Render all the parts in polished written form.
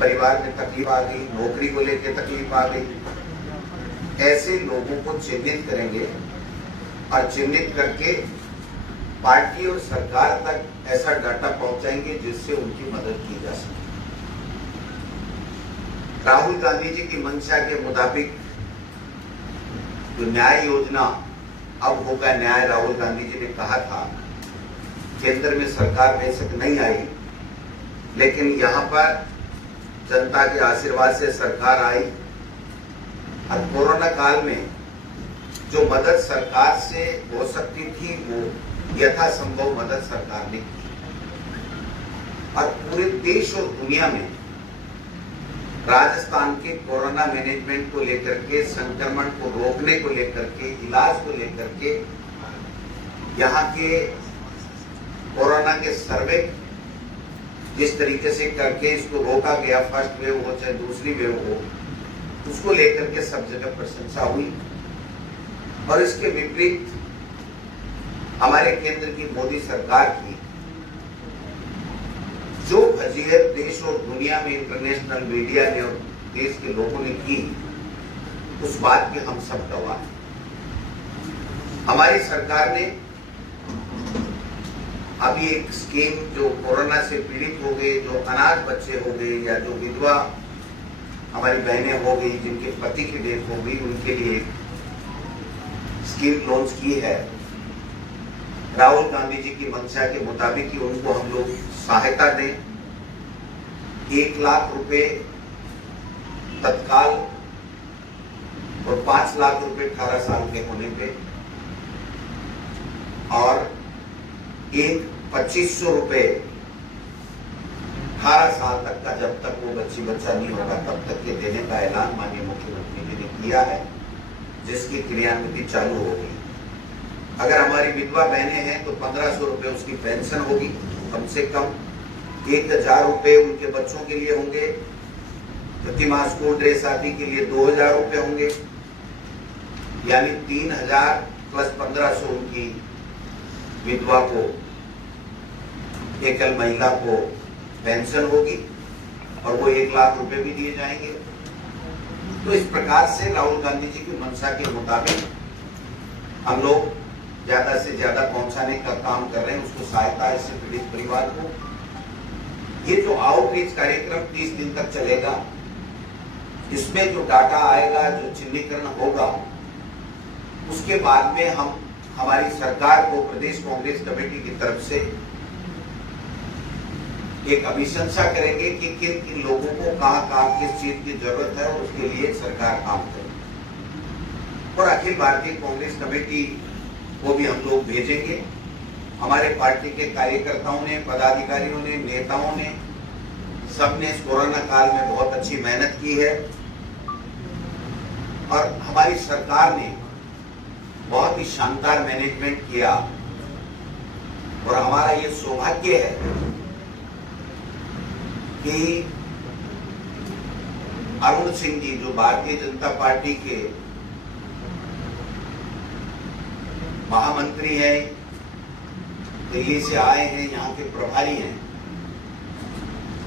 परिवार में तकलीफ आ गई, नौकरी को लेकर तकलीफ आ गई, ऐसे लोगों को चिन्हित करेंगे और चिन्हित करके पार्टी और सरकार तक ऐसा डाटा पहुंचाएंगे जिससे उनकी मदद की जा सके। राहुल गांधी जी की मंशा के मुताबिक जो न्याय योजना अब होगा, न्याय राहुल गांधी जी ने कहा था, केंद्र में सरकार बेशक नहीं आई, लेकिन यहां पर जनता के आशीर्वाद से सरकार आई और कोरोना काल में जो मदद सरकार से हो सकती थी वो यथासंभव मदद सरकार ने की और पूरे देश और दुनिया में राजस्थान के कोरोना मैनेजमेंट को लेकर के, संक्रमण को रोकने को लेकर के, इलाज को लेकर के, यहाँ के कोरोना के सर्वे जिस तरीके से करके इसको रोका गया, फर्स्ट वेव हो चाहे दूसरी वेव हो, उसको लेकर के सब जगह प्रशंसा हुई। और इसके विपरीत हमारे केंद्र की मोदी सरकार की जो फजीहत देश और दुनिया में इंटरनेशनल मीडिया ने और देश के लोगों ने की, उस बात के हम सब गवाह हैं। हमारी सरकार ने अभी एक स्कीम, जो कोरोना से पीड़ित हो गए, जो अनाथ बच्चे हो गए या जो विधवा हमारी बहनें हो गई जिनके पति की डेथ हो गई, उनके लिए स्कीम लॉन्च की है। राहुल गांधी जी की मंशा के मुताबिक ही उनको हम लोग सहायता दें। 1 लाख रुपए तत्काल और 5 लाख रुपए 18 साल के होने पे और 2500 रुपए 18 साल तक का, जब तक वो बच्चा नहीं होगा तब तक के देने का ऐलान माननीय मुख्यमंत्री जी ने किया है, जिसकी क्रियान्विति चालू होगी। अगर हमारी विधवा बहनें हैं तो 1500 रुपए उसकी पेंशन होगी, कम से कम 1000 रुपए उनके बच्चों के लिए होंगे, प्रति माह स्कूल ड्रेस आदि के लिए 2000 रुपए होंगे, यानी 3000 प्लस 1500 उनकी विधवा को, एकल महिला को पेंशन होगी और वो 1 लाख रुपए भी दिए जाएंगे। तो इस प्रकार से राहुल गांधी जी की मंशा के मुताबिक हम लोग ज्यादा से ज्यादा पहुंचाने का काम कर रहे हैं, उसको सहायता इससे पीड़ित परिवार को। ये जो आउटरीच कार्यक्रम 30 दिन तक चलेगा, इसमें जो डाटा आएगा, जो चिन्हीकरण होगा, उसके बाद में हम हमारी सरकार को प्रदेश कांग्रेस कमेटी की तरफ से एक अभिशंसा करेंगे कि किन किन लोगों को कहां किस चीज की जरूरत है और उसके लिए सरकार काम करे। और अखिल भारतीय कांग्रेस कमेटी को भी हम लोग भेजेंगे। हमारे पार्टी के कार्यकर्ताओं ने, पदाधिकारियों ने, नेताओं ने, सबने इस कोरोना काल में बहुत अच्छी मेहनत की है और हमारी सरकार ने बहुत ही शानदार मैनेजमेंट किया। और हमारा ये सौभाग्य है कि अरुण सिंह जी, जो भारतीय जनता पार्टी के महामंत्री हैं, दिल्ली से आए हैं, यहाँ के प्रभारी हैं,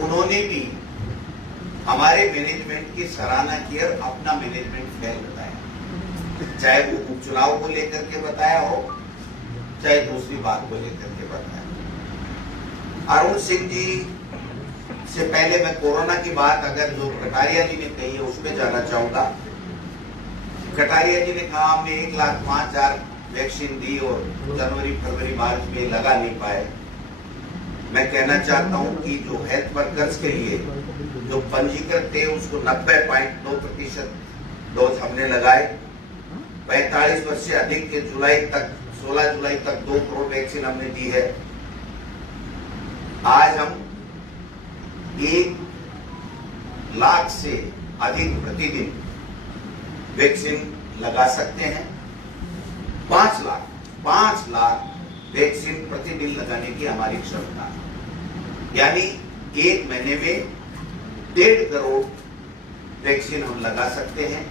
उन्होंने भी हमारे मैनेजमेंट की सराहना की और अपना मैनेजमेंट फेल बताया, चाहे वो उपचुनाव को लेकर के बताया हो, चाहे दूसरी बात को लेकर के बताया। अरुण सिंह जी से पहले मैं कोरोना की बात, अगर जो कटारिया जी ने कही है, उसमें जाना चाहूंगा। कटारिया जी ने कहा हमने 1,05,000 वैक्सीन दी और जनवरी, फरवरी, मार्च में लगा नहीं पाए। मैं कहना चाहता हूं कि जो हेल्थ वर्कर्स के लिए जो पंजीकृत थे, उसको 90.2% डोज हमने लगाए। 45 वर्ष से अधिक के 16 जुलाई तक 2 करोड़ वैक्सीन हमने दी है। आज हम 1 लाख से अधिक प्रतिदिन वैक्सीन लगा सकते हैं। 5 लाख वैक्सीन प्रतिदिन लगाने की हमारी क्षमता है, यानी 1 महीने में 1.5 करोड़ वैक्सीन हम लगा सकते हैं।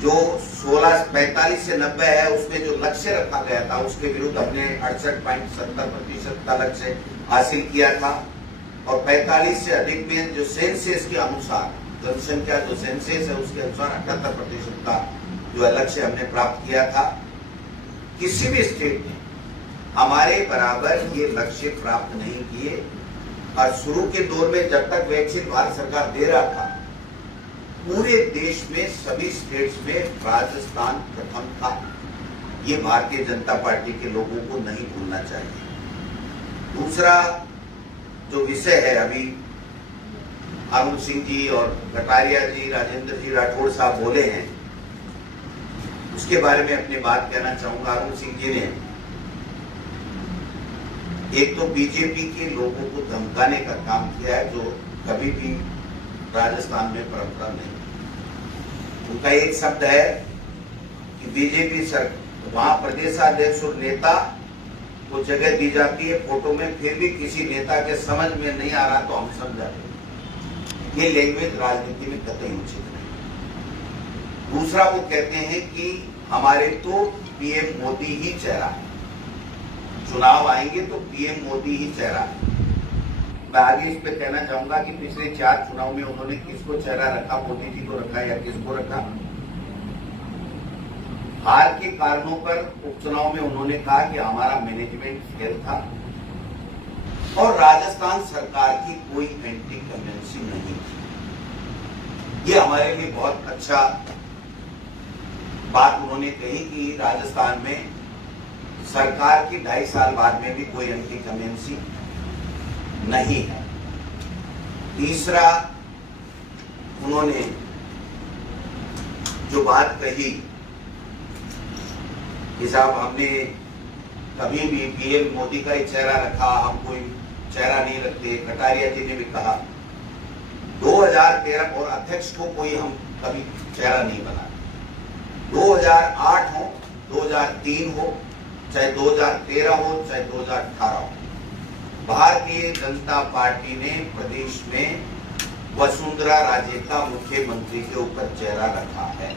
जो 45 से 90 है, उसमें जो लक्ष्य रखा गया था, उसके विरुद्ध हमने 68.70% का लक्ष्य हासिल किया था। और 45 से अधिक में जो सेंसस के अनुसार, जनसंख्या जो सेंसस है उसके अनुसार 78% का जो लक्ष्य हमने प्राप्त किया था। किसी भी स्टेट ने हमारे बराबर ये लक्ष्य प्राप्त नहीं किए। और शुरू के दौर में जब तक वैक्सीन भारत सरकार दे रहा था, पूरे देश में सभी स्टेट्स में राजस्थान प्रथम था। ये भारतीय जनता पार्टी के लोगों को नहीं भूलना चाहिए। दूसरा जो विषय है, अभी अरुण सिंह जी और कटारिया जी, राजेंद्र जी राठौड़ साहब बोले हैं, उसके बारे में अपनी बात कहना चाहूंगा। अरुण सिंह जी ने एक तो बीजेपी के लोगों को धमकाने का काम किया है, जो कभी भी राजस्थान में परंपरा नहीं। उनका एक शब्द है कि बीजेपी सर वहां प्रदेशाध्यक्ष और नेता को जगह दी जाती है फोटो में, फिर भी किसी नेता के समझ में नहीं आ रहा तो हम समझाते। ये लैंग्वेज राजनीति में कतई उचित नहीं। दूसरा वो कहते हैं कि हमारे तो पीएम मोदी ही चेहरा है, चुनाव आएंगे तो पीएम मोदी ही चेहरा है। मैं आगे इस पे कहना चाहूंगा कि पिछले 4 चुनाव में उन्होंने किसको चेहरा रखा, मोदी जी को रखा या किसको रखा। हार के कारणों पर उपचुनाव में उन्होंने कहा कि हमारा मैनेजमेंट फेल था और राजस्थान सरकार की कोई एंटी कन्वेंसी नहीं थी। ये हमारे लिए बहुत अच्छा बात उन्होंने कही कि राजस्थान में सरकार की 2.5 साल बाद में भी कोई एंटी कन्वेंसी नहीं है। तीसरा उन्होंने जो बात कही कि साहब हमने कभी भी पीएम मोदी का ही चेहरा रखा, हम कोई चेहरा नहीं रखते। कटारिया जी ने भी कहा 2013 और अध्यक्ष को कोई हम कभी चेहरा नहीं बना। 2008 हो, 2003 हो, चाहे 2013 हो, चाहे 2018 हो, भारतीय जनता पार्टी ने प्रदेश में वसुंधरा राजे का मुख्यमंत्री के ऊपर चेहरा रखा है।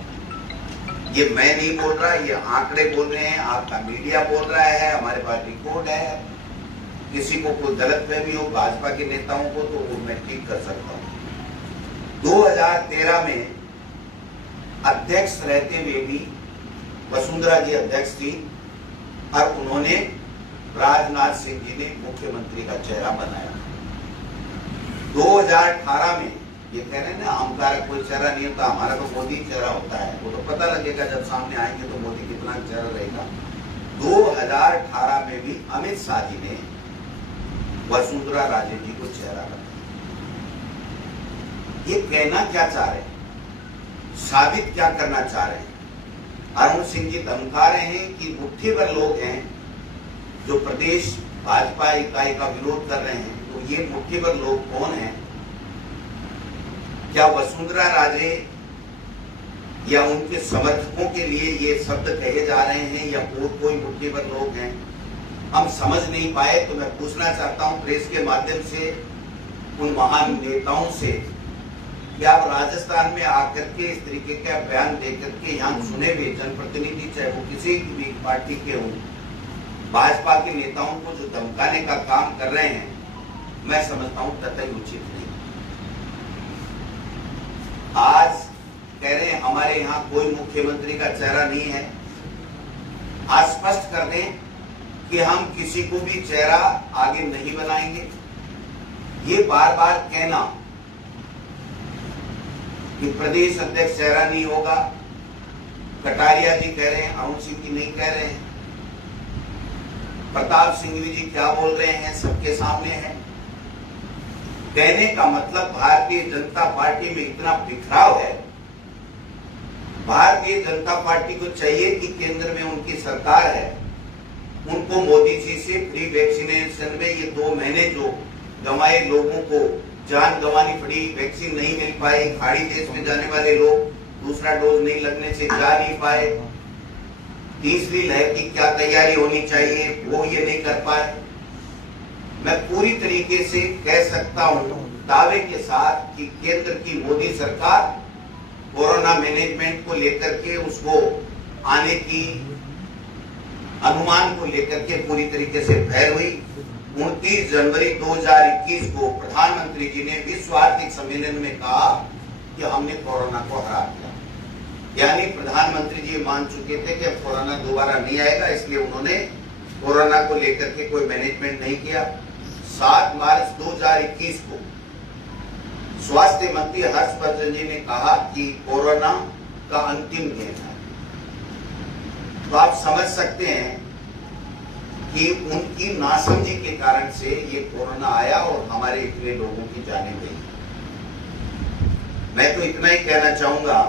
ये मैं नहीं बोल रहा, ये आंकड़े बोल रहे हैं, आपका मीडिया बोल रहा है, हमारे पास रिकॉर्ड है। किसी को कोई गलतफहमी हो भाजपा के नेताओं को तो वो मैं ठीक कर सकता हूं। 2013 में अध्यक्ष रहते हुए भी वसुंधरा जी अध्यक्ष थी और उन्होंने राजनाथ सिंह जी ने मुख्यमंत्री का चेहरा बनाया। 2018 में ये कह रहे हैं ना हमारा कोई चेहरा नहीं होता, हमारा तो मोदी चेहरा होता है। वो तो पता लगेगा जब सामने आएंगे तो मोदी कितना चेहरा रहेगा। 2018 में भी अमित शाह जी ने वसुंधरा राजे जी को चेहरा रखा। ये कहना क्या चाह रहे हैं, साबित क्या करना चाह रहे हैं? अरुण सिंह जी धमका रहे हैं कि मुट्ठी भर लोग हैं जो प्रदेश भाजपा इकाई का विरोध कर रहे हैं। तो ये मुट्ठी भर लोग कौन हैं? क्या वसुंधरा राजे या उनके समर्थकों के लिए ये शब्द कहे जा रहे हैं या और कोई मुट्ठी भर लोग हैं? हम समझ नहीं पाए। तो मैं पूछना चाहता हूं प्रेस के माध्यम से उन महान नेताओं से कि आप राजस्थान में आकर के इस तरीके का बयान देकर के यहाँ सुने हुए जनप्रतिनिधि, चाहे वो किसी भी पार्टी के हों, भाजपा के नेताओं को जो धमकाने का काम कर रहे हैं, मैं समझता हूं कतई उचित नहीं। आज कह रहे हैं हमारे यहाँ कोई मुख्यमंत्री का चेहरा नहीं है। आज स्पष्ट कर दें कि हम किसी को भी चेहरा आगे नहीं बनाएंगे। ये बार बार कहना कि प्रदेश अध्यक्ष चेहरा नहीं होगा, कटारिया जी कह रहे हैं, अरुण सिंह जी नहीं कह रहे हैं, प्रताप सिंह जी क्या बोल रहे हैं सबके सामने है। कहने का मतलब भारतीय जनता पार्टी में इतना बिखराव है। भारतीय जनता पार्टी को चाहिए कि केंद्र में उनकी सरकार है, उनको मोदी जी से फ्री वैक्सीनेशन में ये 2 महीने जो गंवाए, लोगों को जान गंवानी पड़ी, वैक्सीन नहीं मिल पाई, खाड़ी देश में जाने वाले लोग दूसरा डोज नहीं लगने से जा नहीं पाए, तीसरी लहर की क्या तैयारी होनी चाहिए वो ये नहीं कर पाए। मैं पूरी तरीके से कह सकता हूं दावे के साथ कि केंद्र की मोदी सरकार कोरोना मैनेजमेंट को लेकर के, उसको आने की अनुमान को लेकर के पूरी तरीके से फेल हुई। 29 जनवरी 2021 को प्रधानमंत्री जी ने विश्व आर्थिक सम्मेलन में कहा कि हमने कोरोना को हरा दिया। यानी प्रधानमंत्री जी मान चुके थे कि अब कोरोना दोबारा नहीं आएगा, इसलिए उन्होंने कोरोना को लेकर के कोई मैनेजमेंट नहीं किया। 7 मार्च 2021 को स्वास्थ्य मंत्री हर्षवर्धन जी ने कहा कि कोरोना का अंतिम दिन है। तो आप समझ सकते हैं कि उनकी नासमझी के कारण से ये कोरोना आया और हमारे इतने लोगों की जानें गई। मैं तो इतना ही कहना चाहूंगा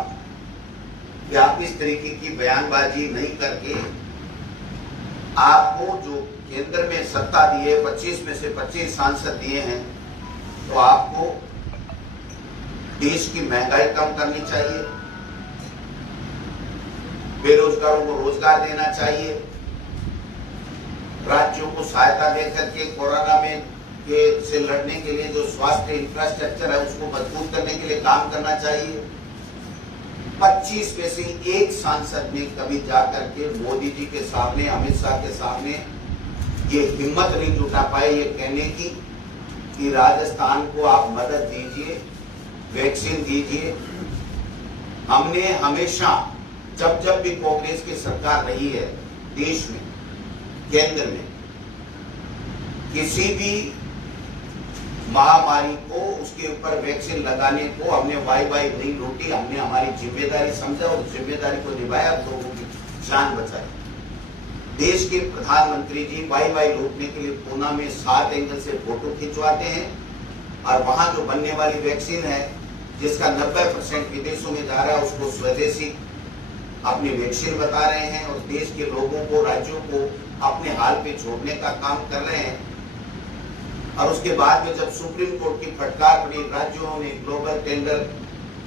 कि आप इस तरीके की बयानबाजी नहीं करके, आपको जो केंद्र में सत्ता दी है, 25 में से 25 सांसद दिए हैं, तो आपको देश की महंगाई कम करनी चाहिए, बेरोजगारों को रोजगार देना चाहिए, राज्यों को सहायता देकर के कोरोना में से लड़ने के लिए जो स्वास्थ्य इंफ्रास्ट्रक्चर है उसको मजबूत करने के लिए काम करना चाहिए। 25 में से एक सांसद ने कभी जाकर के मोदी जी के सामने, अमित शाह के सामने ये हिम्मत नहीं जुटा पाए ये कहने की कि राजस्थान को आप मदद दीजिए, वैक्सीन दीजिए। हमने हमेशा जब जब भी कांग्रेस की सरकार रही है देश में, केंद्र में, किसी भी महामारी को उसके ऊपर वैक्सीन लगाने को हमने वाई नहीं लूटी। हमने हमारी जिम्मेदारी समझा और जिम्मेदारी को निभाया, लोगों की जान बचाई। देश के प्रधानमंत्री जी वाई लूटने के लिए पूना में 7 एंगल से फोटो खिंचवाते हैं और वहां जो बनने वाली वैक्सीन है जिसका 90% विदेशों में जा रहा है उसको स्वदेशी अपनी वैक्सीन बता रहे हैं और देश के लोगों को, राज्यों को अपने हाल पे छोड़ने का काम कर रहे हैं। और उसके बाद में जब सुप्रीम कोर्ट की फटकार पड़ी, राज्यों में ग्लोबल टेंडर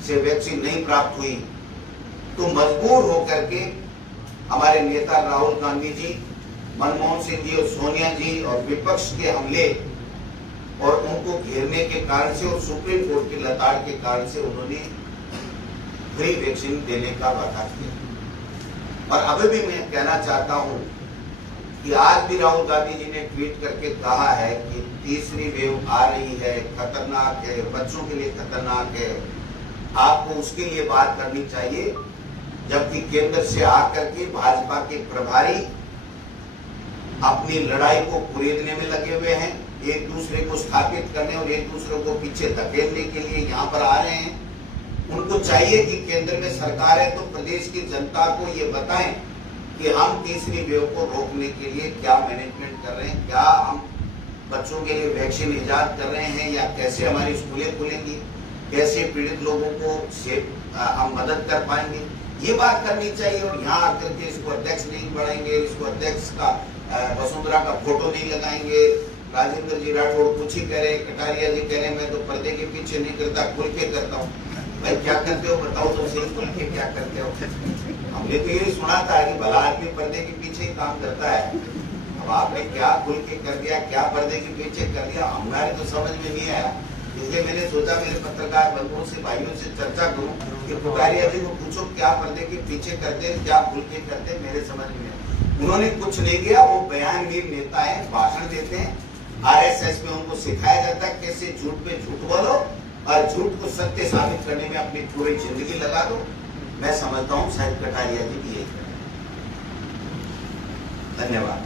से वैक्सीन नहीं प्राप्त हुई, तो मजबूर होकर के हमारे नेता राहुल गांधी जी, मनमोहन सिंह जी और सोनिया जी और विपक्ष के हमले और उनको घेरने के कारण से और सुप्रीम कोर्ट की लताड़ के कारण से उन्होंने फ्री वैक्सीन देने का वादा किया। और अभी भी मैं कहना चाहता हूं कि आज भी राहुल गांधी जी ने ट्वीट करके कहा है कि तीसरी वेव आ रही है, खतरनाक है, बच्चों के लिए खतरनाक है। आपको उसके लिए बात करनी चाहिए, जबकि केंद्र से आकर के भाजपा के प्रभारी अपनी लड़ाई को कुरेदने में लगे हुए हैं, एक दूसरे को स्थापित करने और एक दूसरे को पीछे धकेलने के लिए यहाँ पर आ रहे हैं। उनको चाहिए कि केंद्र में सरकार है तो प्रदेश की जनता को ये बताएं कि हम तीसरी वेव को रोकने के लिए क्या मैनेजमेंट कर रहे हैं, क्या हम बच्चों के लिए वैक्सीन इजाद कर रहे हैं या कैसे हमारी स्कूलें खुलेंगी, कैसे पीड़ित लोगों को हम मदद कर पाएंगे, ये बात करनी चाहिए। और यहाँ आकर के इसको अध्यक्ष नहीं बढ़ाएंगे, इसको अध्यक्ष का वसुंधरा का फोटो नहीं लगाएंगे। राजेंद्र जी राठौड़ कुछ ही कह रहे, कटारिया जी कह रहे मैं तो पर्दे के पीछे नहीं करता, खुल के करता हूँ। भाई क्या करते हो बताओ तो सही, खुल के क्या करते हो? हमने तो ये सुना था कि भला आदमी पर्दे के पीछे ही काम करता है। अब आपने क्या खुल के कर दिया, क्या पर्दे के पीछे कर दिया, हमारे तो समझ में नहीं आया। इसलिए मैंने सोचा मेरे पत्रकार बंधुओं से, भाइयों से चर्चा करूं कि कटारिया जी को पूछो क्या पर्दे के पीछे करते, क्या खुल के करते, मेरे समझ में। उन्होंने कुछ नहीं किया, वो बयानवीर नेता है, भाषण देते हैं। RSS में उनको सिखाया जाता है कैसे झूठ पे झूठ बोलो और झूठ को सत्य साबित करने में अपनी पूरी जिंदगी लगा दो। मैं समझता हूँ शायद कटारिया जी भी यही करें। धन्यवाद।